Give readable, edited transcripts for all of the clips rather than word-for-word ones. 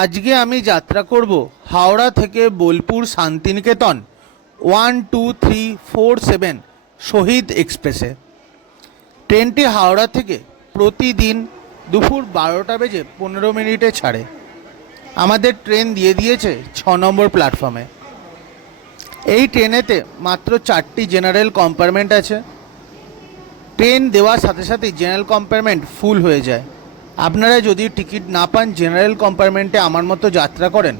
আজকে আমি যাত্রা করব হাওড়া থেকে বোলপুর শান্তিনিকেতন 12347 শহীদ এক্সপ্রেসে। ট্রেনটি হাওড়া থেকে প্রতিদিন দুপুর 12:15 ছাড়ে। আমাদের ট্রেন দিয়ে দিয়েছে 6 নম্বর প্ল্যাটফর্মে। এই ট্রেনেতে মাত্র 4টি জেনারেল কম্পার্টমেন্ট আছে। ট্রেন দেওয়ার সাথে সাথেই জেনারেল কম্পার্টমেন্ট ফুল হয়ে যায়। আপনারা যদি টিকিট না পান, জেনারেল কম্পার্টমেন্টে আমার মতো যাত্রা করেন,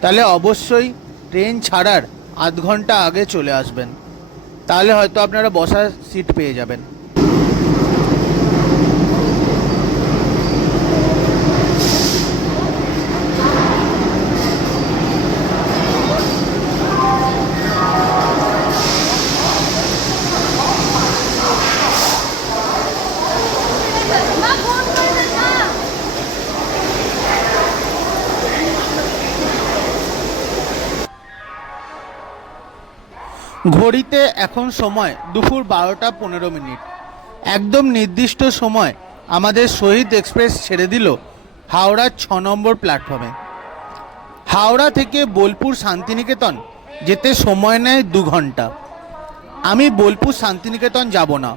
তাহলে অবশ্যই ট্রেন ছাড়ার আধ ঘন্টা আগে চলে আসবেন, তাহলে হয়তো আপনারা বসার সিট পেয়ে যাবেন। ঘড়িতে এখন সময় দুপুর 12:15। একদম নির্দিষ্ট সময় আমাদের শহীদ এক্সপ্রেস ছেড়ে দিল হাওড়ার 6 নম্বর প্ল্যাটফর্মে। হাওড়া থেকে বোলপুর শান্তিনিকেতন যেতে সময় নেয় 2 ঘন্টা। আমি বোলপুর শান্তিনিকেতন যাব না,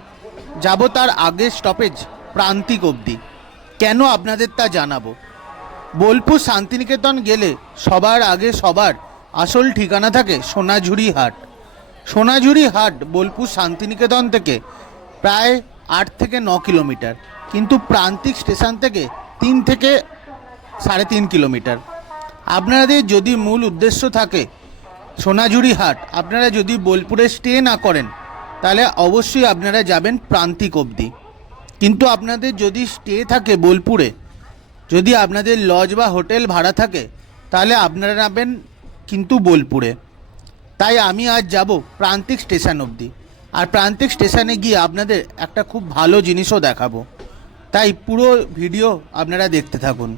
যাব তার আগের স্টপেজ প্রান্তিক অবধি। কেন আপনাদের তা জানাবো। বোলপুর শান্তিনিকেতন গেলে সবার আগে সবার আসল ঠিকানা থাকে সোনাঝুরি হাট। সোনাঝুরি হাট বোলপুর শান্তিনিকেতন থেকে প্রায় 8 থেকে 9 কিলোমিটার, কিন্তু প্রান্তিক স্টেশন থেকে 3 থেকে 3.5 কিলোমিটার। আপনাদের যদি মূল উদ্দেশ্য থাকে সোনাঝুরি হাট, আপনারা যদি বোলপুরে স্টে না করেন, তাহলে অবশ্যই আপনারা যাবেন প্রান্তিক অবধি। কিন্তু আপনাদের যদি স্টে থাকে বোলপুরে, যদি আপনাদের লজ বা হোটেল ভাড়া থাকে, তাহলে আপনারা নামবেন কিন্তু বোলপুরে। তাই আমি আজ যাব প্রান্তিক স্টেশন অবধি, আর প্রান্তিক স্টেশনে গিয়ে আপনাদের একটা খুব ভালো জিনিসও দেখাবো। তাই পুরো ভিডিও আপনারা দেখতে থাকুন।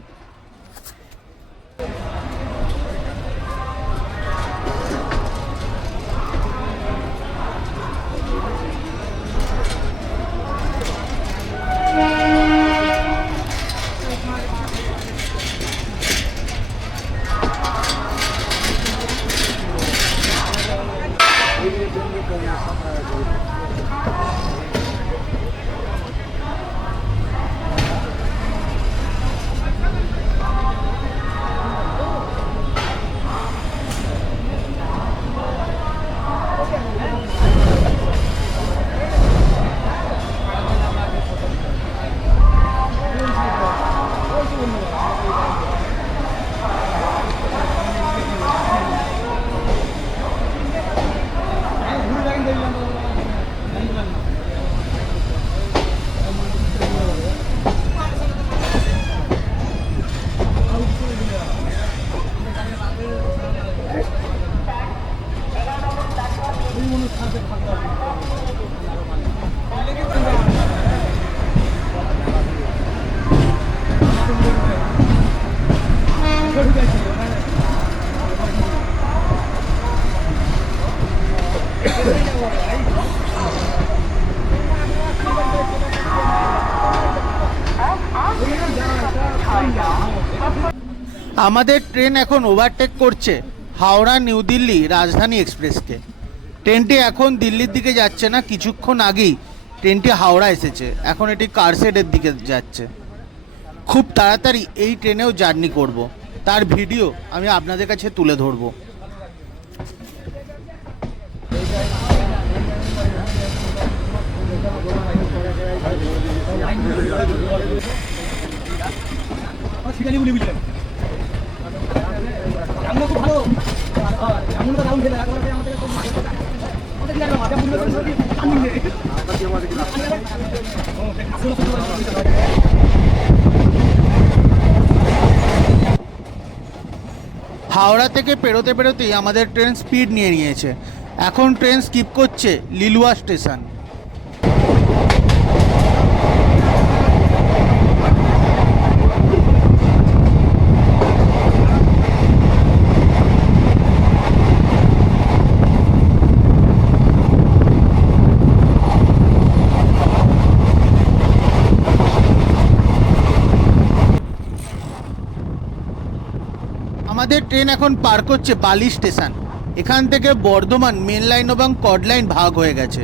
আমাদের ট্রেন এখন ওভারটেক করছে হাওড়া নিউ দিল্লি রাজধানী এক্সপ্রেসকে। ট্রেনটি এখন দিল্লির দিকে যাচ্ছে না, কিছুক্ষণ আগেই ট্রেনটি হাওড়া এসেছে। এখন এটি কারশেডের দিকে যাচ্ছে। খুব তাড়াতাড়ি এই ট্রেনেও জার্নি করব, তার ভিডিও আমি আপনাদের কাছে তুলে ধরবো। হাওড়া থেকে পেরোতে পেরোতেই আমাদের ট্রেন স্পিড নিয়ে নিয়েছে। এখন ট্রেন স্কিপ করছে লিলুয়া স্টেশন। আমাদের ট্রেন এখন পার করছে বালি স্টেশন। এখান থেকে বর্ধমান মেন লাইন এবং কড লাইন ভাগ হয়ে গেছে।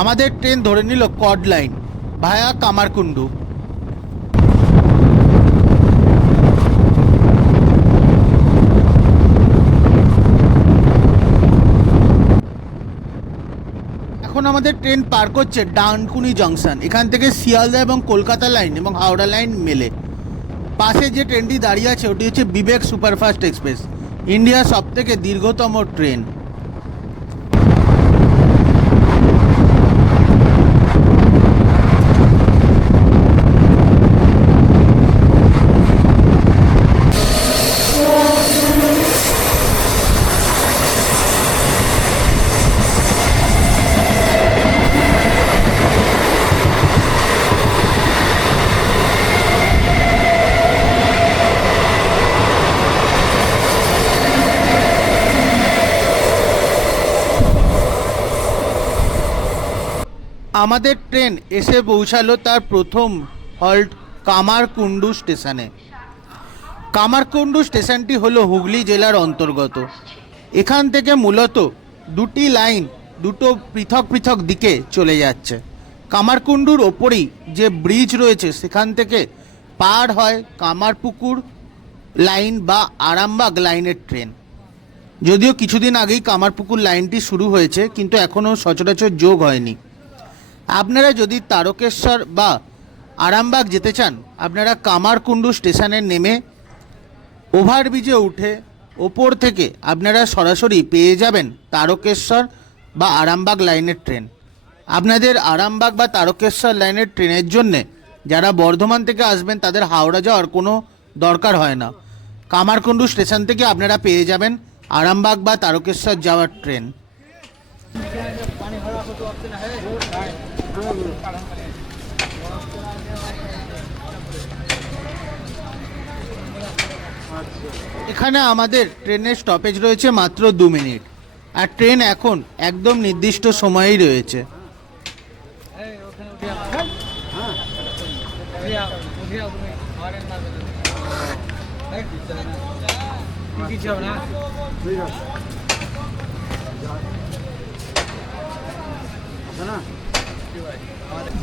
আমাদের ট্রেন ধরে নিল কড লাইন ভায়া কামারকুণ্ডু। এখন আমাদের ট্রেন পার করছে ডানকুনি জংশন। এখান থেকে শিয়ালদা এবং কলকাতা লাইন এবং হাওড়া লাইন মেলে। পাশে যে ট্রেনটি দাঁড়িয়ে আছে ওটি হচ্ছে বিবেক সুপারফাস্ট এক্সপ্রেস, ইন্ডিয়ার সবথেকে দীর্ঘতম ট্রেন। আমাদের ট্রেন এসে পৌঁছালো তার প্রথম হল্ট কামারকুণ্ডু স্টেশনে। কামারকুণ্ডু স্টেশনটি হলো হুগলি জেলার অন্তর্গত। এখান থেকে মূলত দুটি লাইন দুটো পৃথক পৃথক দিকে চলে যাচ্ছে। কামারকুণ্ডুর ওপরেই যে ব্রিজ রয়েছে সেখান থেকে পার হয় কামারপুকুর লাইন বা আরামবাগ লাইনের ট্রেন। যদিও কিছুদিন আগেই কামারপুকুর লাইনটি শুরু হয়েছে, কিন্তু এখনও সচরাচর যোগ হয়নি। আপনারা যদি তারকেশ্বর বা আরামবাগ যেতে চান, আপনারা কামারকুণ্ডু স্টেশনে নেমে ওভারব্রিজে উঠে ওপর থেকে আপনারা সরাসরি পেয়ে যাবেন তারকেশ্বর বা আরামবাগ লাইনের ট্রেন। আপনাদের আরামবাগ বা তারকেশ্বর লাইনের ট্রেনের জন্যে যারা বর্ধমান থেকে আসবেন তাদের হাওড়া যাওয়ার কোনো দরকার হয় না। কামারকুণ্ডু স্টেশন থেকে আপনারা পেয়ে যাবেন আরামবাগ বা তারকেশ্বর যাওয়ার ট্রেন। এখানে আমাদের ট্রেনের স্টপেজ রয়েছে মাত্র 2 মিনিট, আর ট্রেন এখন একদম নির্দিষ্ট সময়েই রয়েছে।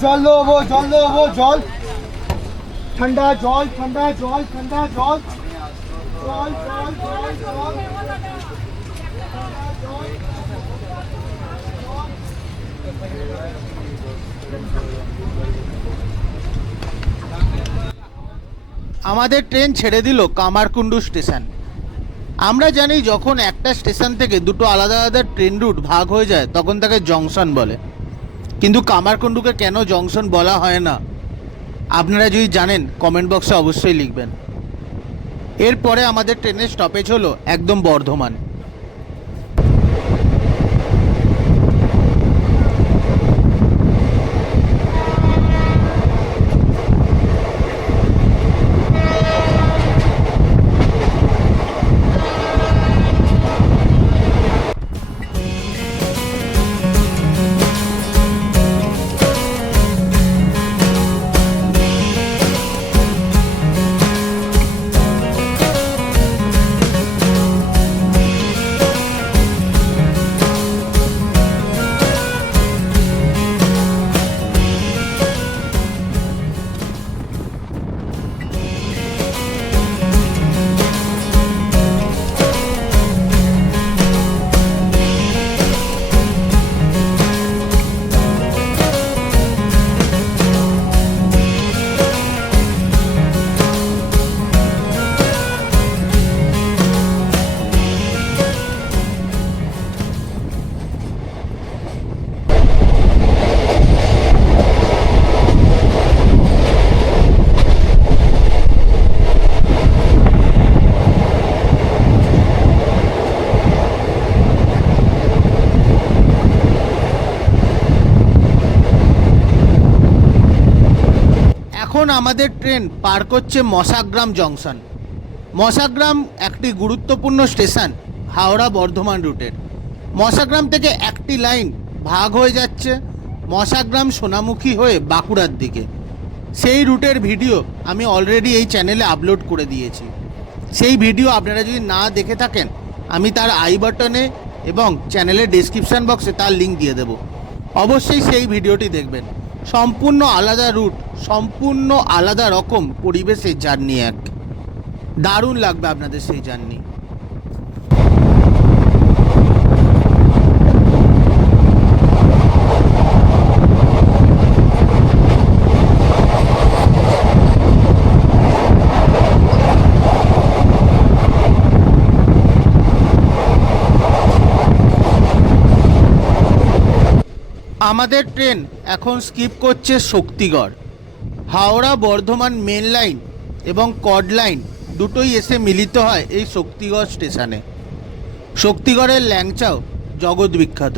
জল দেবো, জল দেবো, জল ঠান্ডা, জল ঠান্ডা, জল ঠান্ডা, জল জল জল জল জল। আমাদের ট্রেন ছেড়ে দিল কামারকুণ্ডু স্টেশন। আমরা জানি যখন একটা স্টেশন থেকে দুটো আলাদা আলাদা ট্রেন রুট ভাগ হয়ে যায় তখন তাকে জংশন বলে, কিন্তু কামারকুণ্ডুকে কেন জংশন বলা হয় না আপনারা যদি জানেন কমেন্ট বক্সে অবশ্যই লিখবেন। এরপরে আমাদের ট্রেনের স্টপেজ হলো একদম বর্ধমান। এখন আমাদের ট্রেন পার করছে মশাগ্রাম জংশন। মশাগ্রাম একটি গুরুত্বপূর্ণ স্টেশন হাওড়া বর্ধমান রুটের। মশাগ্রাম থেকে একটি লাইন ভাগ হয়ে যাচ্ছে মশাগ্রাম সোনামুখী হয়ে বাঁকুড়ার দিকে। সেই রুটের ভিডিও আমি অলরেডি এই চ্যানেলে আপলোড করে দিয়েছি। সেই ভিডিও আপনারা যদি না দেখে থাকেন, আমি তার আই বাটনে এবং চ্যানেলের ডেসক্রিপশান বক্সে তার লিঙ্ক দিয়ে দেব। অবশ্যই সেই ভিডিওটি দেখবেন। সম্পূর্ণ আলাদা রুট, সম্পূর্ণ আলাদা রকম পরিবেশে জার্নি, এক দারুণ লাগবে আপনাদের সেই জার্নি। আমাদের ট্রেন এখন স্কিপ করছে শক্তিগড়। হাওড়া বর্ধমান মেন লাইন এবং কড লাইন দুটোই এসে মিলিত হয় এই শক্তিগড় স্টেশনে। শক্তিগড়ের ল্যাংচাও জগৎ বিখ্যাত।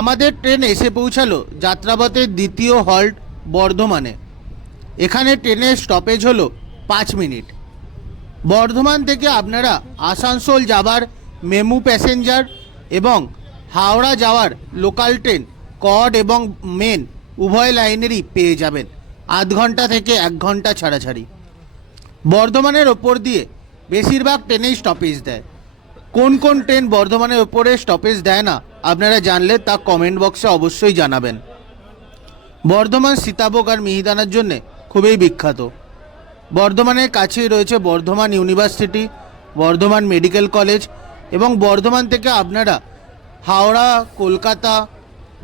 আমাদের ট্রেন এসে পৌঁছালো যাত্রাপথের দ্বিতীয় হল্ট বর্ধমানে। এখানে ট্রেনের স্টপেজ হলো 5 মিনিট। বর্ধমান থেকে আপনারা আসানসোল যাবার মেমু প্যাসেঞ্জার এবং হাওড়া যাওয়ার লোকাল ট্রেন কড এবং মেন উভয় লাইনেরই পেয়ে যাবেন আধ ঘন্টা থেকে 1 ঘন্টা ছাড়াছাড়ি। বর্ধমানের ওপর দিয়ে বেশিরভাগ ট্রেনেই স্টপেজ দেয়। কোন কোন ট্রেন বর্ধমানের ওপরে স্টপেজ দেয় না আপনারা জানলে তা কমেন্ট বক্সে অবশ্যই জানাবেন। বর্ধমান সীতাভোগ আর মিহিদানার জন্য খুবই বিখ্যাত। বর্ধমানের কাছেই রয়েছে Bardhaman university, Bardhaman medical college এবং বর্ধমান থেকে আপনারা হাওড়া, কলকাতা,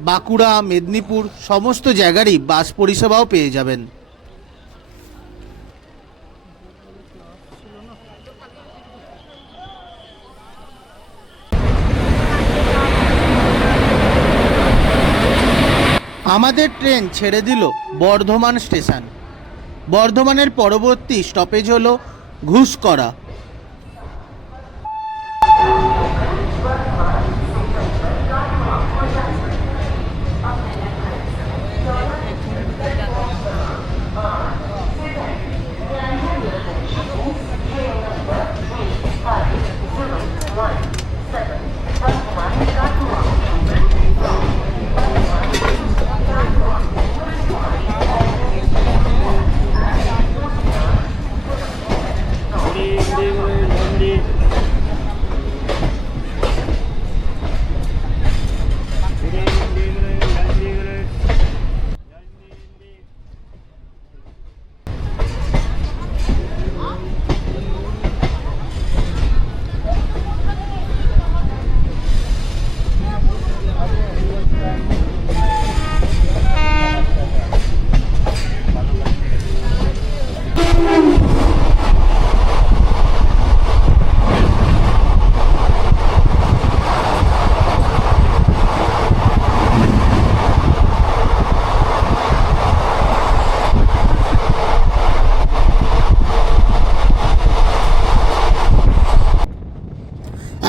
বাঁকুড়া, মেদিনীপুর সমস্ত জায়গারই বাস পরিষেবাও পেয়ে যাবেন। আমাদের ট্রেন ছেড়ে দিল বর্ধমান স্টেশন। বর্ধমানের পরবর্তী স্টপেজ হলো ঘুষকরা।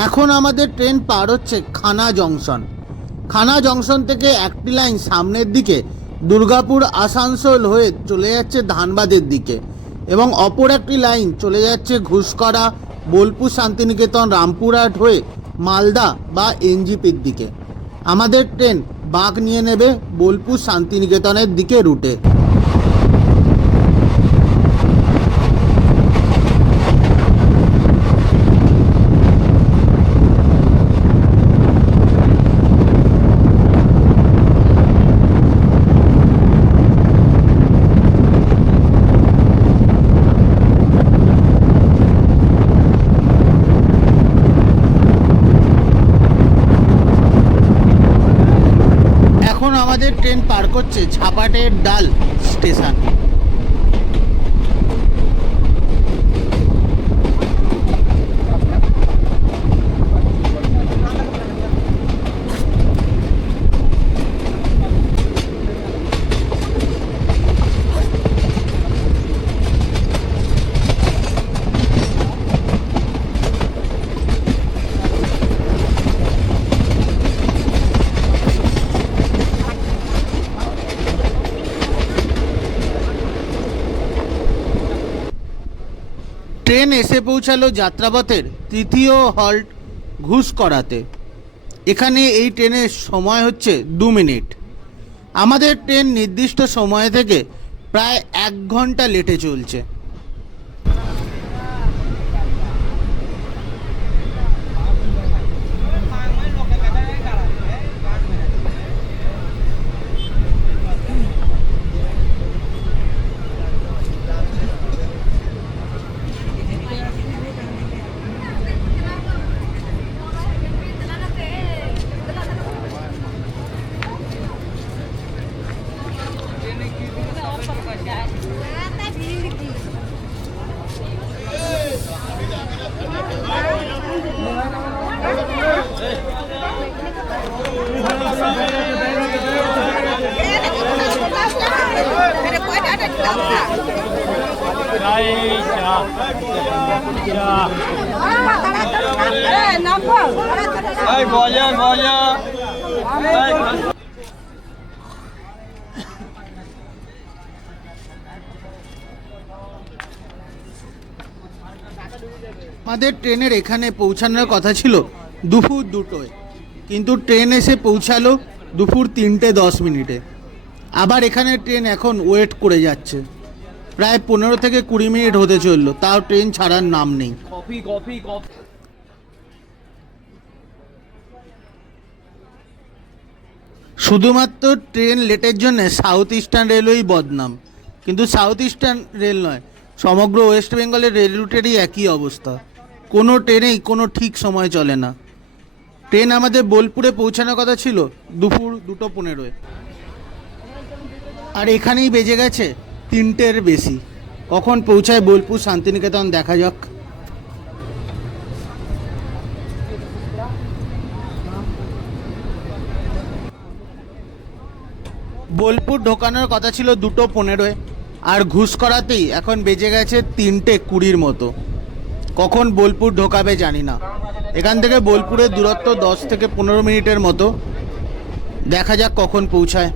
এখন আমাদের ট্রেন পার হচ্ছে খানা জংশন। খানা জংশন থেকে একটি লাইন সামনের দিকে দুর্গাপুর আসানসোল হয়ে চলে যাচ্ছে ধানবাদের দিকে এবং অপর একটি লাইন চলে যাচ্ছে ঘুষকরা, বোলপুর, শান্তিনিকেতন, রামপুরহাট হয়ে মালদা বা এনজিপির দিকে। আমাদের ট্রেন বাঁক নিয়ে নেবে বোলপুর শান্তিনিকেতনের দিকে রুটে। আমাদের ট্রেন পার করছে ঝাপাটের ডাল স্টেশন। ট্রেন এসে পৌঁছালো যাত্রাপথের তৃতীয় হল্ট ঘুষকরাতে। এখানে এই ট্রেনের সময় হচ্ছে 2 মিনিট। আমাদের ট্রেন নির্দিষ্ট সময় থেকে প্রায় 1 ঘন্টা লেটে চলছে। আমাদের ট্রেনের এখানে পৌঁছানোর কথা ছিল দুপুর 2টোয়, কিন্তু ট্রেন এসে পৌঁছালো দুপুর 3:10। আবার এখানে ট্রেন এখন ওয়েট করে যাচ্ছে। প্রায় 15 থেকে 20 মিনিট হতে চললো, তাও ট্রেন ছাড়ার নাম নেই। শুধুমাত্র ট্রেন লেটের জন্য সাউথ ইস্টার্ন রেলওয়েই বদনাম, কিন্তু সাউথ ইস্টার্ন রেল নয়, সমগ্র ওয়েস্ট বেঙ্গলের রেল রুটেরই একই অবস্থা। কোনো ট্রেনেই কোনো ঠিক সময় চলে না। ট্রেন আমাদের বোলপুরে পৌঁছানোর কথা ছিল দুপুর 2:15, আর এখানেই বেজে গেছে 3টের বেশি। কখন পৌঁছায় বোলপুর শান্তিনিকেতন দেখা যাক। বোলপুর ঢোকানোর কথা ছিল 2:15, আর ঘুষ করাতেই এখন বেজে গেছে 3:20 মতো। কখন বোলপুর ঢোকাবে জানি না। এখান থেকে বোলপুরের দূরত্ব 10 থেকে 15 মিনিটের মতো। দেখা যাক কখন পৌঁছায়।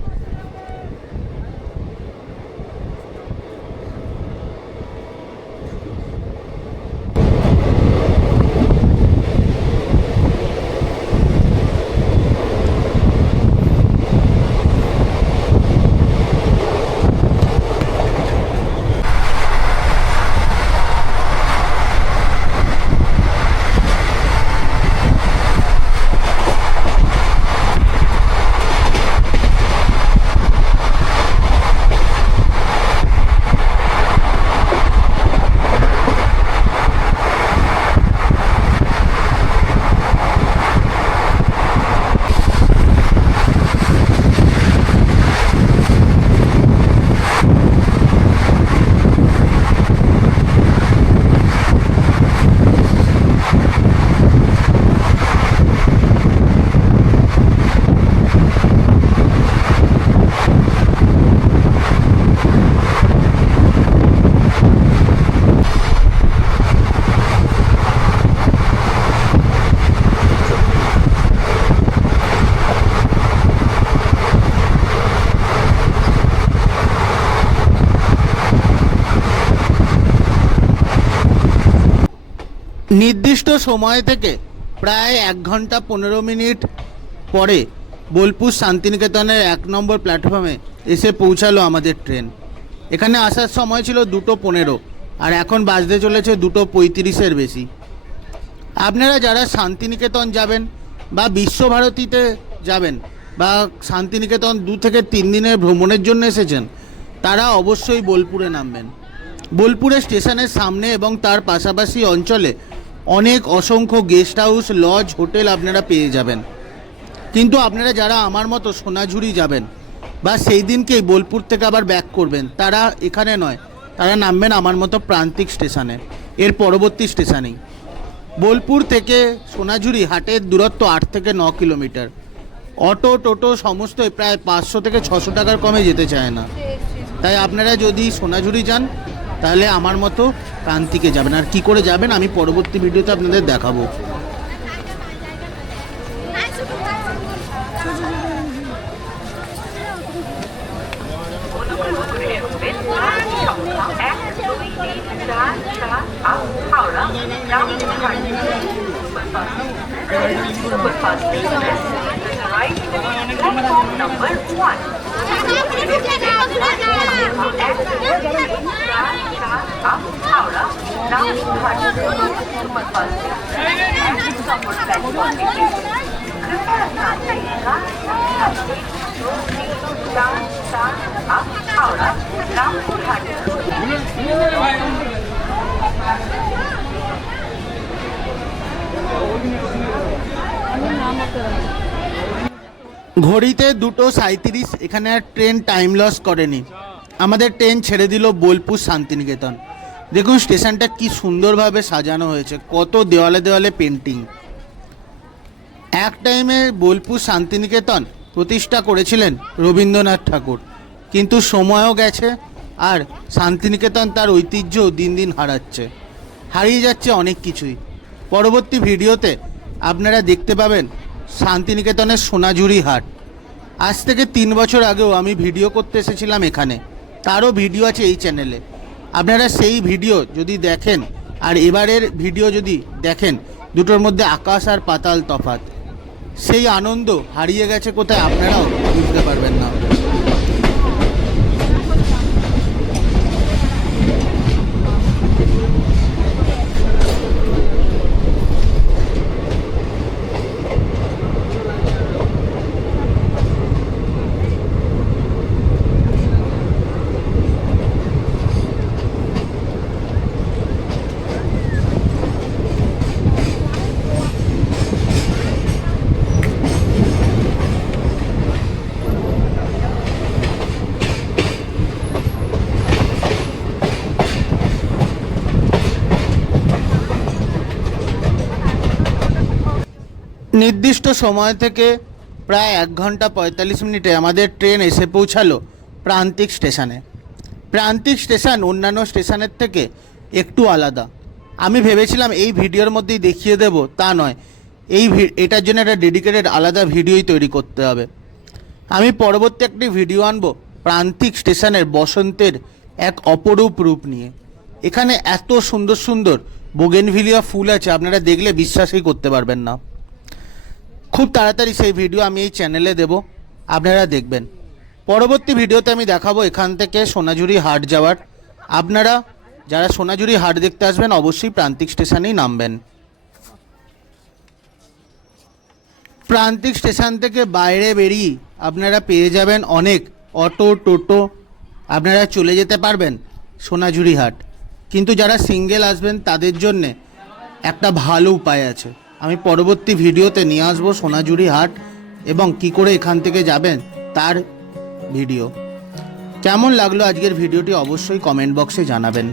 নির্দিষ্ট সময় থেকে প্রায় 1 ঘন্টা 15 মিনিট পরে বোলপুর শান্তিনিকেতনের 1 নম্বর প্ল্যাটফর্মে এসে পৌঁছালো আমাদের ট্রেন। এখানে আসার সময় ছিল 2:15, আর এখন বাজতে চলেছে 2:35-এর বেশি। আপনারা যারা শান্তিনিকেতন যাবেন বা বিশ্বভারতীতে যাবেন বা শান্তিনিকেতন 2 থেকে 3 দিনের ভ্রমণের জন্য এসেছেন, তারা অবশ্যই বোলপুরে নামবেন। বোলপুরে স্টেশনের সামনে এবং তার পাশাপাশি অঞ্চলে অনেক অসংখ্য গেস্ট হাউস, লজ, হোটেল আপনারা পেয়ে যাবেন। কিন্তু আপনারা যারা আমার মতো সোনাঝুরি যাবেন বা সেই দিনকেই বোলপুর থেকে আবার ব্যাক করবেন, তারা এখানে নয়, তারা নামবেন আমার মতো প্রান্তিক স্টেশনে, এর পরবর্তী স্টেশনেই। বোলপুর থেকে সোনাঝুরি হাটের দূরত্ব 8 থেকে 9 কিলোমিটার। অটো, টোটো সমস্তই প্রায় 500 থেকে 600 টাকার কমে যেতে চায় না। তাই আপনারা যদি সোনাঝুরি যান তাহলে আমার মতো প্রান্তিকে যাবেন। আর কি করে যাবেন আমি পরবর্তী ভিডিওতে আপনাদের দেখাবো। সংখ্যা 1 2 3 4 5 6 First express will arrive at platform number 1. Up Howrah, now Superfast Express platform details. कृपया ध्यान रखिएगा up Howrah, रामपुर घाटी ঘড়িতে 2:37। এখানে আর ট্রেন টাইম লস করেনি, আমাদের ট্রেন ছেড়ে দিল বোলপুর শান্তিনিকেতন। দেখুন স্টেশনটা কি সুন্দরভাবে সাজানো হয়েছে, কত দেওয়ালে দেওয়ালে পেন্টিং। এক টাইমে বোলপুর শান্তিনিকেতন প্রতিষ্ঠা করেছিলেন রবীন্দ্রনাথ ঠাকুর, কিন্তু সময়ও গেছে আর শান্তিনিকেতন তার ঐতিহ্য দিন দিন হারিয়ে যাচ্ছে অনেক কিছুই। পরবর্তী ভিডিওতে আপনারা দেখতে পাবেন শান্তিনিকেতনের সোনাঝুরি হাট। আজ থেকে 3 বছর আগেও আমি ভিডিও করতে এসেছিলাম এখানে, তারও ভিডিও আছে এই চ্যানেলে। আপনারা সেই ভিডিও যদি দেখেন আর এবারের ভিডিও যদি দেখেন, দুটোর মধ্যে আকাশ আর পাতাল তফাৎ। সেই আনন্দ হারিয়ে গেছে কোথায় আপনারাও বুঝতে পারবেন না। নির্দিষ্ট সময় থেকে প্রায় 1 ঘন্টা 45 মিনিটে আমাদের ট্রেন এসে পৌঁছালো প্রান্তিক স্টেশনে। প্রান্তিক স্টেশন অন্যান্য স্টেশনের থেকে একটু আলাদা। আমি ভেবেছিলাম এই ভিডিওর মধ্যেই দেখিয়ে দেব, তা নয়, এটার জন্য একটা ডেডিকেটেড আলাদা ভিডিওই তৈরি করতে হবে। আমি পরবর্তী একটি ভিডিও আনবো প্রান্তিক স্টেশনের বসন্তের এক অপরূপ রূপ নিয়ে। এখানে এত সুন্দর সুন্দর বোগেনভিলিয়া ফুল আছে, আপনারা দেখলে বিশ্বাসই করতে পারবেন না। খুব তাড়াতাড়ি সেই ভিডিও আমি এই চ্যানেলে দেব, আপনারা দেখবেন। পরবর্তী ভিডিওতে আমি দেখাবো এখান থেকে সোনাঝুরি হাট যাওয়ার। আপনারা যারা সোনাঝুরি হাট দেখতে আসবেন অবশ্যই প্রান্তিক স্টেশনেই নামবেন। প্রান্তিক স্টেশন থেকে বাইরে বেরিয়ে আপনারা পেয়ে যাবেন অনেক অটো টোটো, আপনারা চলে যেতে পারবেন সোনাঝুরি হাট। কিন্তু যারা সিঙ্গেল আসবেন তাদের জন্যে একটা ভালো উপায় আছে, আমি পরবর্তী ভিডিওতে নিয়ে আসবো সোনাঝুরি হাট এবং কি করে এখান থেকে যাবেন তার ভিডিও। কেমন লাগলো আজকের ভিডিওটি অবশ্যই কমেন্ট বক্সে জানাবেন।